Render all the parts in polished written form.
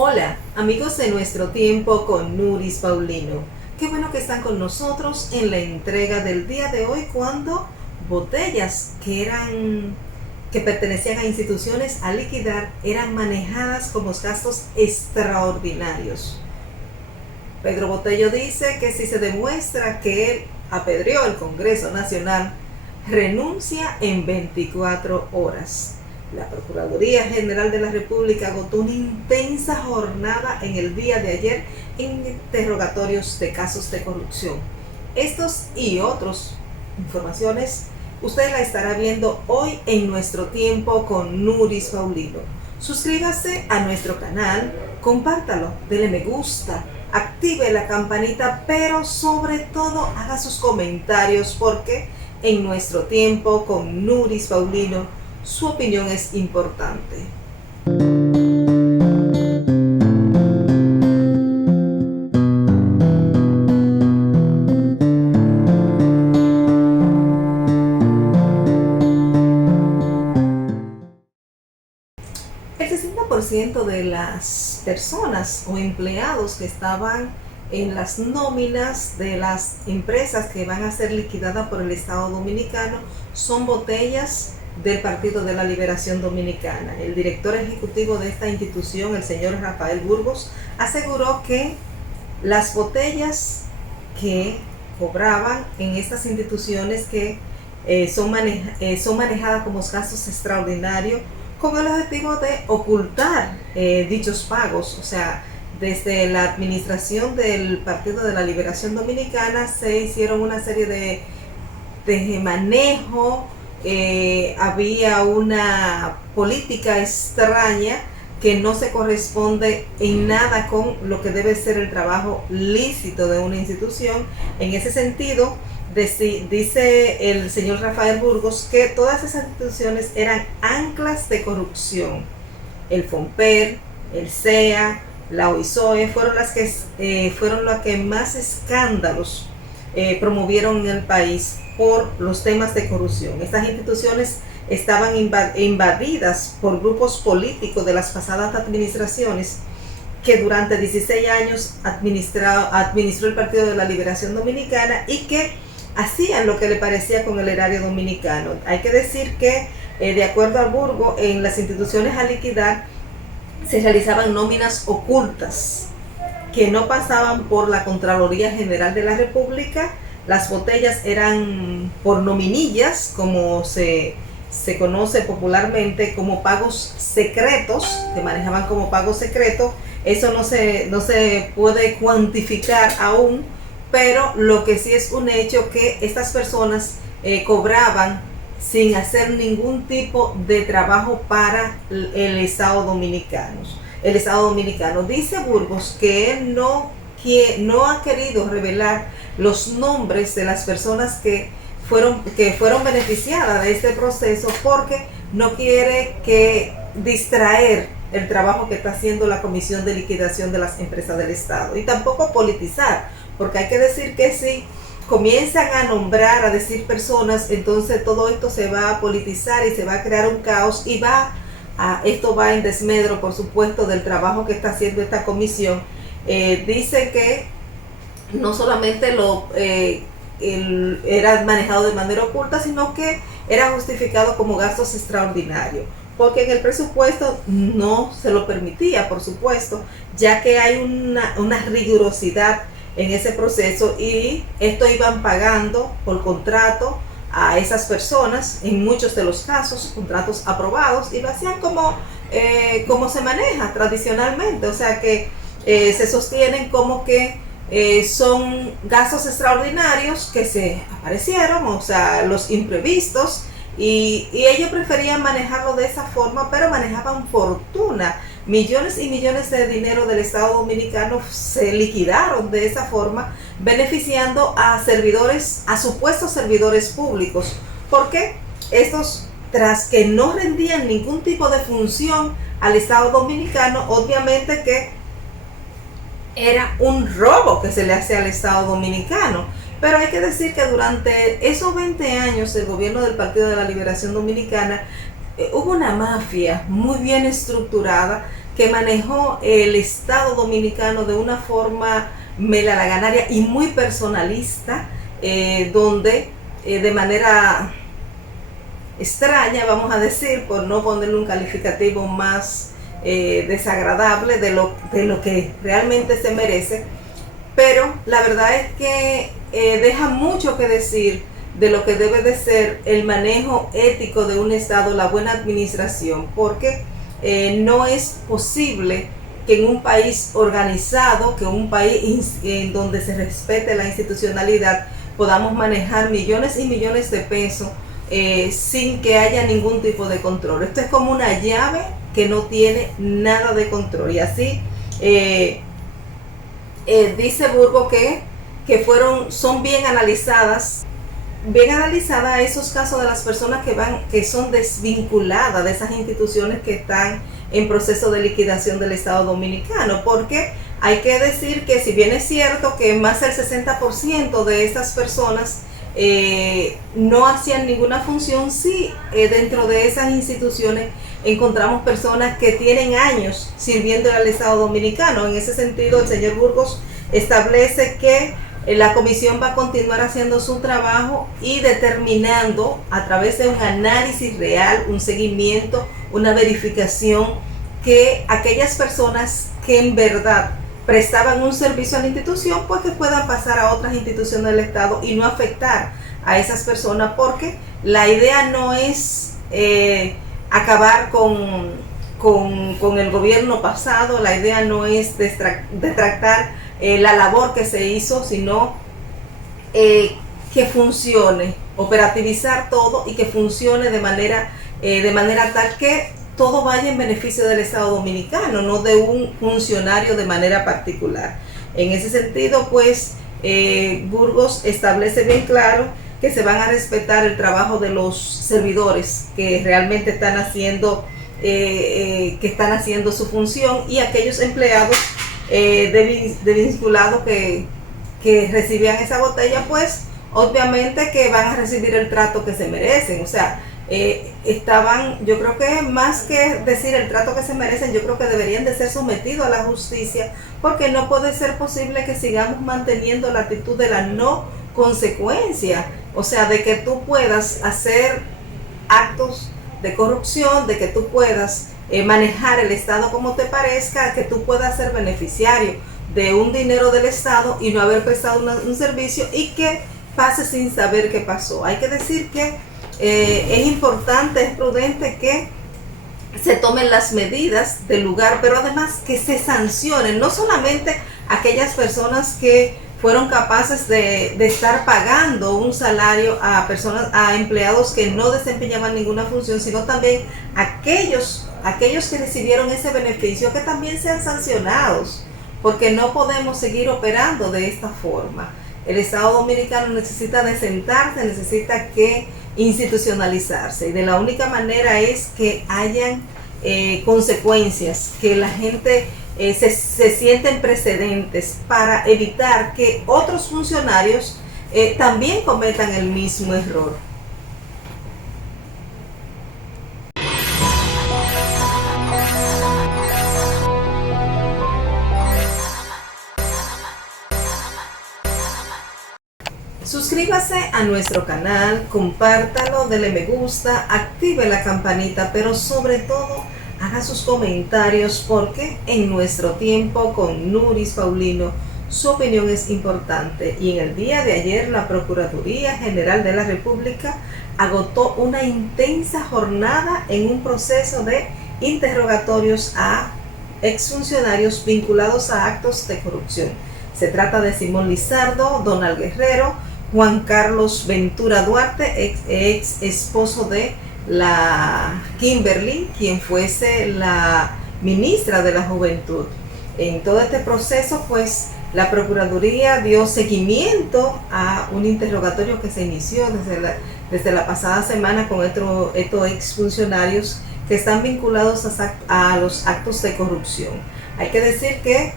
Hola, amigos de Nuestro Tiempo con Nuris Paulino. Qué bueno que están con nosotros en la entrega del día de hoy, cuando botellas que pertenecían a instituciones a liquidar eran manejadas como gastos extraordinarios. Pedro Botello dice que si se demuestra que él apedreó el Congreso Nacional, renuncia en 24 horas. La Procuraduría General de la República agotó una intensa jornada en el día de ayer en interrogatorios de casos de corrupción. Estos y otras informaciones usted la estará viendo hoy en Nuestro Tiempo con Nuris Paulino. Suscríbase a nuestro canal, compártalo, dele me gusta, active la campanita, pero sobre todo haga sus comentarios, porque en Nuestro Tiempo con Nuris Paulino su opinión es importante. El 60% de las personas o empleados que estaban en las nóminas de las empresas que van a ser liquidadas por el Estado Dominicano son botellas del Partido de la Liberación Dominicana. El director ejecutivo de esta institución, el señor Rafael Burgos, aseguró que las botellas que cobraban en estas instituciones que son manejadas como gastos extraordinarios, con el objetivo de ocultar dichos pagos. O sea, desde la administración del Partido de la Liberación Dominicana se hicieron una serie de manejo. Había una política extraña que no se corresponde en nada con lo que debe ser el trabajo lícito de una institución. En ese sentido, dice el señor Rafael Burgos que todas esas instituciones eran anclas de corrupción. El FONPER, el CEA, la OISOE fueron las que más escándalos promovieron en el país por los temas de corrupción. Estas instituciones estaban invadidas por grupos políticos de las pasadas administraciones que durante 16 años administró el Partido de la Liberación Dominicana y que hacían lo que le parecía con el erario dominicano. Hay que decir que, de acuerdo a Burgo, en las instituciones a liquidar se realizaban nóminas ocultas que no pasaban por la Contraloría General de la República. Las botellas eran por nominillas, como se conoce popularmente, como pagos secretos, se manejaban como pagos secretos. Eso no se puede cuantificar aún, pero lo que sí es un hecho que estas personas cobraban sin hacer ningún tipo de trabajo para el Estado Dominicano. Dice Burgos que él no ha querido revelar los nombres de las personas que fueron beneficiadas de este proceso, porque no quiere distraer el trabajo que está haciendo la Comisión de Liquidación de las Empresas del Estado, y tampoco politizar, porque hay que decir que si comienzan a nombrar, a decir personas, entonces todo esto se va a politizar y se va a crear un caos, y esto va en desmedro, por supuesto, del trabajo que está haciendo esta comisión. Dice que no solamente era manejado de manera oculta, sino que era justificado como gastos extraordinarios, porque en el presupuesto no se lo permitía, por supuesto, ya que hay una rigurosidad en ese proceso, y esto iban pagando por contrato a esas personas, en muchos de los casos contratos aprobados, y lo hacían como se maneja tradicionalmente. O sea que se sostienen como que son gastos extraordinarios que se aparecieron, o sea, los imprevistos, y ellos preferían manejarlo de esa forma, pero manejaban fortuna. Millones y millones de dinero del Estado Dominicano se liquidaron de esa forma, beneficiando a supuestos servidores públicos, porque estos, tras que no rendían ningún tipo de función al Estado Dominicano, obviamente que era un robo que se le hacía al Estado Dominicano. Pero hay que decir que durante esos 20 años del gobierno del Partido de la Liberación Dominicana hubo una mafia muy bien estructurada que manejó el Estado Dominicano de una forma melalaganaria y muy personalista, donde de manera extraña, vamos a decir, por no ponerle un calificativo más desagradable de lo que realmente se merece, pero la verdad es que deja mucho que decir de lo que debe de ser el manejo ético de un Estado, la buena administración, porque no es posible que en un país organizado, que un país en donde se respete la institucionalidad, podamos manejar millones y millones de pesos sin que haya ningún tipo de control. Esto es como una llave que no tiene nada de control. Y así dice Burgos que son bien analizadas esos casos de las personas que son desvinculadas de esas instituciones que están en proceso de liquidación del Estado Dominicano, porque hay que decir que si bien es cierto que más del 60% de esas personas no hacían ninguna función, sí dentro de esas instituciones encontramos personas que tienen años sirviendo al Estado Dominicano. En ese sentido, el señor Burgos establece que la comisión va a continuar haciendo su trabajo y determinando a través de un análisis real, un seguimiento, una verificación, que aquellas personas que en verdad prestaban un servicio a la institución, pues que puedan pasar a otras instituciones del Estado y no afectar a esas personas, porque la idea no es acabar con el gobierno pasado, la idea no es detractar la labor que se hizo, sino que funcione, operativizar todo y que funcione de manera tal que todo vaya en beneficio del Estado Dominicano, no de un funcionario de manera particular. En ese sentido, pues, Burgos establece bien claro que se van a respetar el trabajo de los servidores que realmente están haciendo su función, y aquellos empleados desvinculados que recibían esa botella, pues obviamente que van a recibir el trato que se merecen. O sea, yo creo que más que decir el trato que se merecen, yo creo que deberían de ser sometidos a la justicia, porque no puede ser posible que sigamos manteniendo la actitud de la no consecuencia. O sea, de que tú puedas hacer actos de corrupción, de que tú puedas manejar el Estado como te parezca, que tú puedas ser beneficiario de un dinero del Estado y no haber prestado un servicio, y que pase sin saber qué pasó. Hay que decir que es importante, es prudente que se tomen las medidas del lugar, pero además que se sancionen no solamente aquellas personas que fueron capaces de estar pagando un salario a empleados que no desempeñaban ninguna función, sino también aquellos que recibieron ese beneficio, que también sean sancionados, porque no podemos seguir operando de esta forma. El Estado Dominicano necesita de sentarse, necesita que institucionalizarse, y de la única manera es que hayan consecuencias, que la gente se sienten precedentes para evitar que otros funcionarios también cometan el mismo error. Suscríbase a nuestro canal, compártalo, dele me gusta, active la campanita, pero sobre todo haga sus comentarios, porque en nuestro tiempo con Nuris Paulino su opinión es importante. Y en el día de ayer la Procuraduría General de la República agotó una intensa jornada en un proceso de interrogatorios a exfuncionarios vinculados a actos de corrupción. Se trata de Simón Lizardo, Donald Guerrero, Juan Carlos Ventura Duarte, ex esposo de la Kimberly, quien fuese la ministra de la Juventud. En todo este proceso, pues, la Procuraduría dio seguimiento a un interrogatorio que se inició desde la pasada semana con estos exfuncionarios que están vinculados a los actos de corrupción. Hay que decir que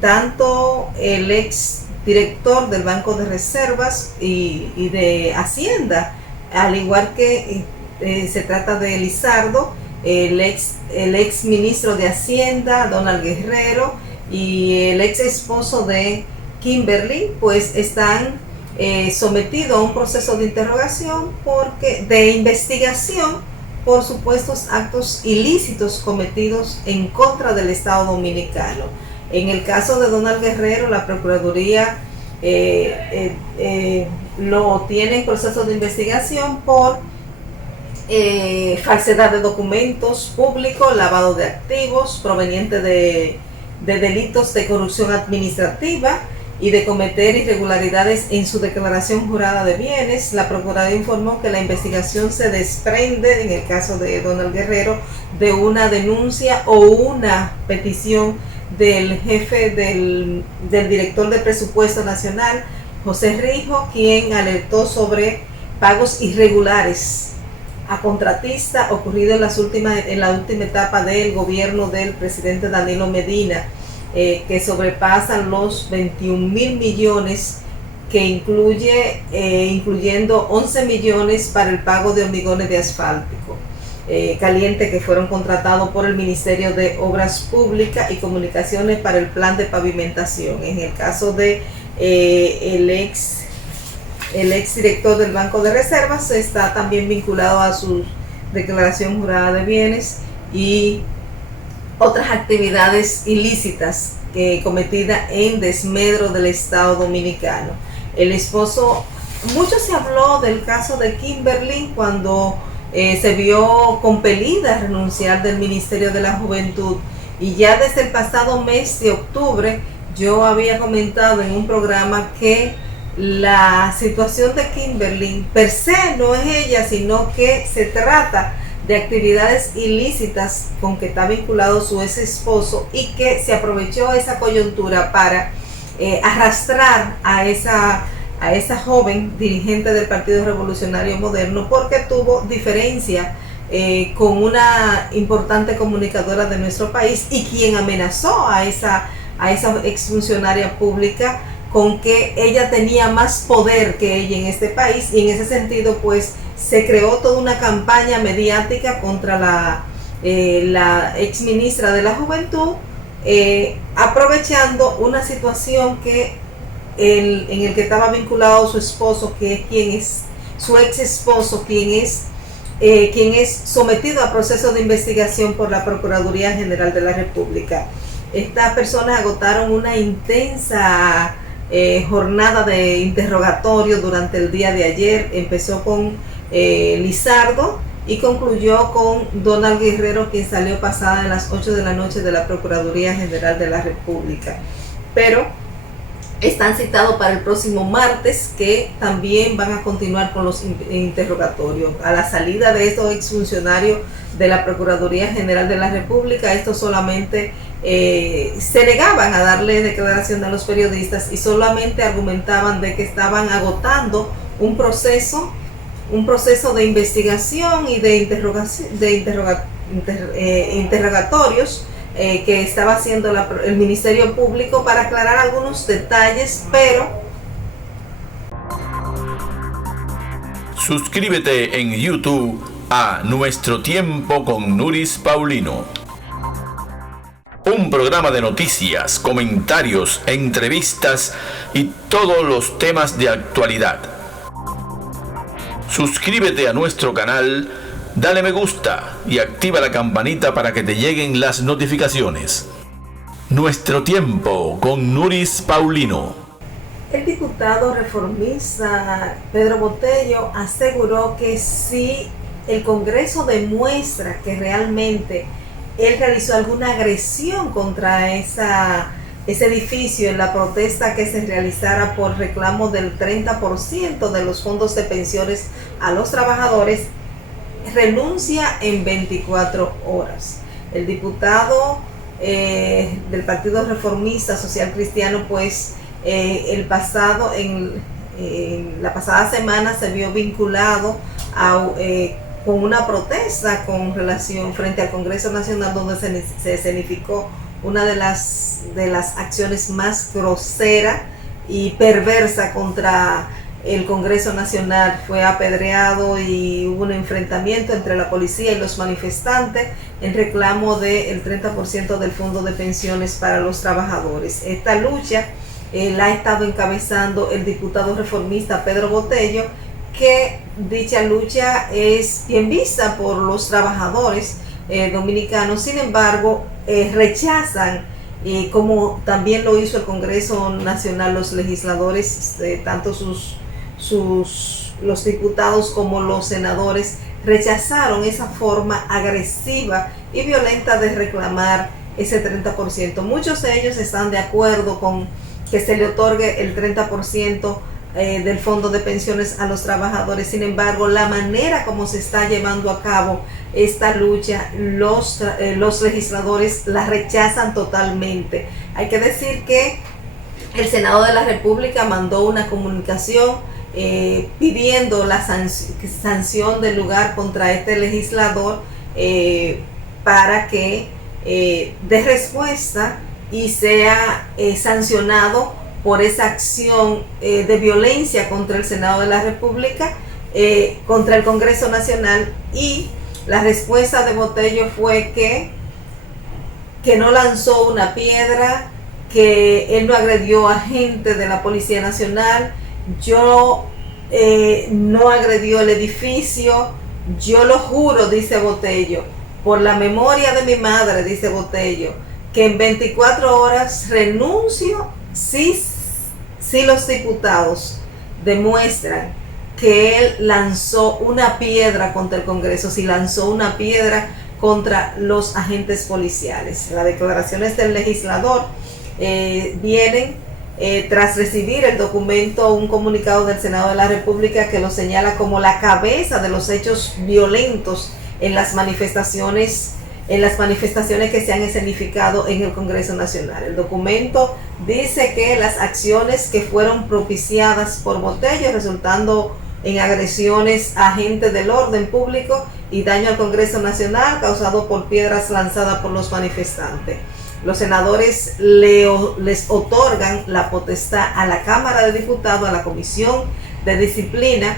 tanto el ex director del Banco de Reservas y de Hacienda, al igual que se trata de Lizardo, el ex ministro de Hacienda, Donald Guerrero, y el ex esposo de Kimberly, pues están sometidos a un proceso de interrogación de investigación por supuestos actos ilícitos cometidos en contra del Estado Dominicano. En el caso de Donald Guerrero, la Procuraduría lo tiene en proceso de investigación por falsedad de documentos públicos, lavado de activos proveniente de delitos de corrupción administrativa y de cometer irregularidades en su declaración jurada de bienes. La Procuraduría informó que la investigación se desprende, en el caso de Donald Guerrero, de una denuncia o una petición del jefe del director de Presupuesto Nacional, José Rijo, quien alertó sobre pagos irregulares a contratistas ocurrido en la última etapa del gobierno del presidente Danilo Medina, que sobrepasan los 21,000 millones, que incluyendo 11 millones para el pago de hormigones de asfáltico caliente que fueron contratados por el Ministerio de Obras Públicas y Comunicaciones para el plan de pavimentación. En el caso de el ex director del Banco de Reservas, está también vinculado a su declaración jurada de bienes y otras actividades ilícitas cometidas en desmedro del Estado Dominicano. El esposo, mucho se habló del caso de Kimberly cuando se vio compelida a renunciar del Ministerio de la Juventud, y ya desde el pasado mes de octubre yo había comentado en un programa que la situación de Kimberly per se no es ella, sino que se trata de actividades ilícitas con que está vinculado su ex esposo, y que se aprovechó esa coyuntura para arrastrar a esa joven dirigente del Partido Revolucionario Moderno, porque tuvo diferencia con una importante comunicadora de nuestro país, y quien amenazó a esa exfuncionaria pública con que ella tenía más poder que ella en este país, y en ese sentido pues se creó toda una campaña mediática contra la ex ministra de la Juventud, aprovechando una situación en el que estaba vinculado su esposo, que es su ex esposo, quien es sometido a proceso de investigación por la Procuraduría General de la República. Estas personas agotaron una intensa jornada de interrogatorio durante el día de ayer. Empezó con Lizardo y concluyó con Donald Guerrero, quien salió pasada a las 8 de la noche de la Procuraduría General de la República. Pero están citados para el próximo martes, que también van a continuar con los interrogatorios. A la salida de estos exfuncionarios de la Procuraduría General de la República, estos solamente se negaban a darle declaración a los periodistas y solamente argumentaban de que estaban agotando un proceso de investigación y de interrogatorios que estaba haciendo el Ministerio Público para aclarar algunos detalles, pero... Suscríbete en YouTube a Nuestro Tiempo con Nuris Paulino. Un programa de noticias, comentarios, entrevistas y todos los temas de actualidad. Suscríbete a nuestro canal, dale me gusta y activa la campanita para que te lleguen las notificaciones. Nuestro Tiempo con Nuris Paulino. El diputado reformista Pedro Botello aseguró que si el Congreso demuestra que realmente él realizó alguna agresión contra ese edificio en la protesta que se realizara por reclamo del 30% de los fondos de pensiones a los trabajadores, renuncia en 24 horas. El diputado del Partido Reformista Social Cristiano, pues la pasada semana se vio vinculado con una protesta con relación frente al Congreso Nacional, donde se escenificó una de las acciones más grosera y perversa contra el Congreso Nacional fue apedreado y hubo un enfrentamiento entre la policía y los manifestantes en reclamo del 30% del fondo de pensiones para los trabajadores. Esta lucha la ha estado encabezando el diputado reformista Pedro Botello, que dicha lucha es bien vista por los trabajadores dominicanos. Sin embargo, rechazan, como también lo hizo el Congreso Nacional, los legisladores, tanto los diputados como los senadores, rechazaron esa forma agresiva y violenta de reclamar ese 30%. Muchos de ellos están de acuerdo con que se le otorgue el 30% del fondo de pensiones a los trabajadores. Sin embargo, la manera como se está llevando a cabo esta lucha, los legisladores la rechazan totalmente. Hay que decir que el Senado de la República mandó una comunicación pidiendo la sanción del lugar contra este legislador para que dé respuesta y sea sancionado por esa acción de violencia contra el Senado de la República, contra el Congreso Nacional. Y la respuesta de Botello fue que no lanzó una piedra, que él no agredió a gente de la Policía Nacional, no agredió el edificio. Yo lo juro, dice Botello, por la memoria de mi madre, dice Botello, que en 24 horas renuncio si los diputados demuestran que él lanzó una piedra contra el Congreso, si lanzó una piedra contra los agentes policiales. Las declaraciones del legislador vienen tras recibir el documento, un comunicado del Senado de la República que lo señala como la cabeza de los hechos violentos en las manifestaciones que se han escenificado en el Congreso Nacional. El documento dice que las acciones que fueron propiciadas por Botello, resultando en agresiones a agentes del orden público y daño al Congreso Nacional causado por piedras lanzadas por los manifestantes. Los senadores les otorgan la potestad a la Cámara de Diputados, a la Comisión de Disciplina,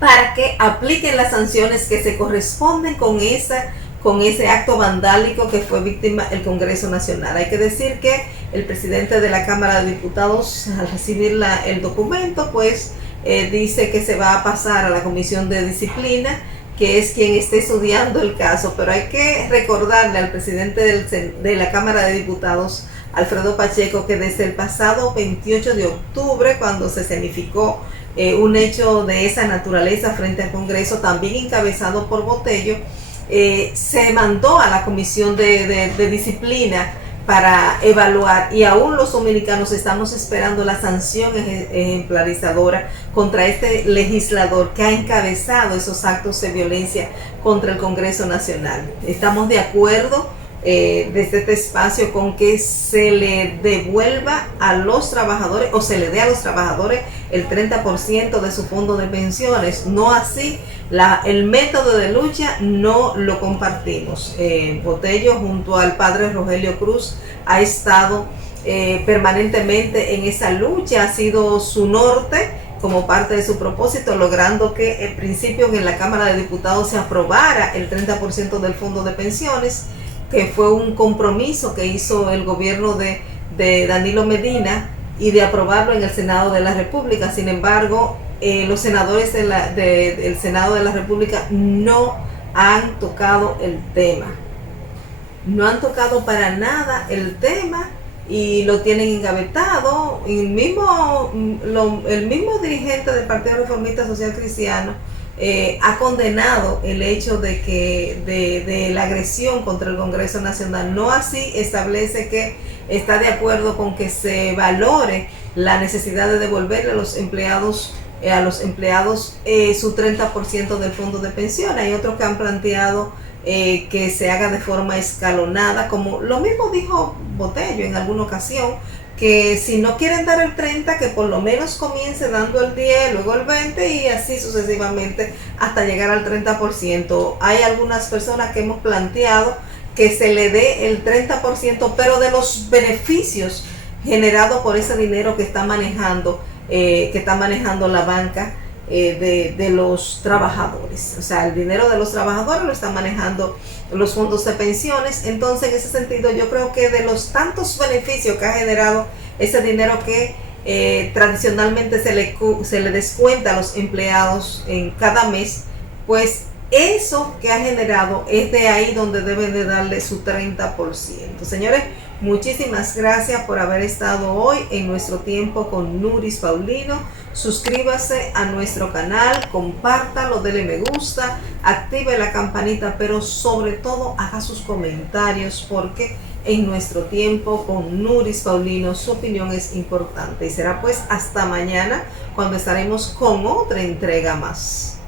para que apliquen las sanciones que se corresponden con ese acto vandálico que fue víctima el Congreso Nacional. Hay que decir que el presidente de la Cámara de Diputados, al recibir el documento, pues dice que se va a pasar a la Comisión de Disciplina, que es quien esté estudiando el caso. Pero hay que recordarle al presidente de la Cámara de Diputados, Alfredo Pacheco, que desde el pasado 28 de octubre, cuando se escenificó un hecho de esa naturaleza frente al Congreso, también encabezado por Botello, se mandó a la Comisión de Disciplina para evaluar, y aún los dominicanos estamos esperando la sanción ejemplarizadora contra este legislador que ha encabezado esos actos de violencia contra el Congreso Nacional. Estamos de acuerdo desde este espacio con que se le devuelva a los trabajadores, o se le dé a los trabajadores el 30% de su fondo de pensiones. No así el método de lucha, no lo compartimos. Botello, junto al padre Rogelio Cruz, ha estado permanentemente en esa lucha, ha sido su norte como parte de su propósito, logrando que en principio en la Cámara de Diputados se aprobara el 30% del fondo de pensiones, que fue un compromiso que hizo el gobierno de Danilo Medina, y de aprobarlo en el Senado de la República. Sin embargo, los senadores del Senado de la República no han tocado el tema. No han tocado para nada el tema y lo tienen engavetado. El mismo dirigente del Partido Reformista Social Cristiano ha condenado el hecho de la agresión contra el Congreso Nacional. No así establece que está de acuerdo con que se valore la necesidad de devolverle a los empleados su 30% del fondo de pensión. Hay otros que han planteado que se haga de forma escalonada, como lo mismo dijo Botello en alguna ocasión, que si no quieren dar el 30, que por lo menos comience dando el 10, luego el 20 y así sucesivamente hasta llegar al 30%. Hay algunas personas que hemos planteado que se le dé el 30%, pero de los beneficios generados por ese dinero que está manejando que está manejando la banca de los trabajadores. O sea, el dinero de los trabajadores lo están manejando los fondos de pensiones. Entonces, en ese sentido, yo creo que de los tantos beneficios que ha generado ese dinero que tradicionalmente se le descuenta a los empleados en cada mes, pues eso que ha generado es de ahí donde deben de darle su 30%. Señores, muchísimas gracias por haber estado hoy en Nuestro Tiempo con Nuris Paulino. Suscríbase a nuestro canal, compártalo, dele me gusta, active la campanita, pero sobre todo haga sus comentarios, porque en Nuestro Tiempo con Nuris Paulino su opinión es importante. Y será pues hasta mañana, cuando estaremos con otra entrega más.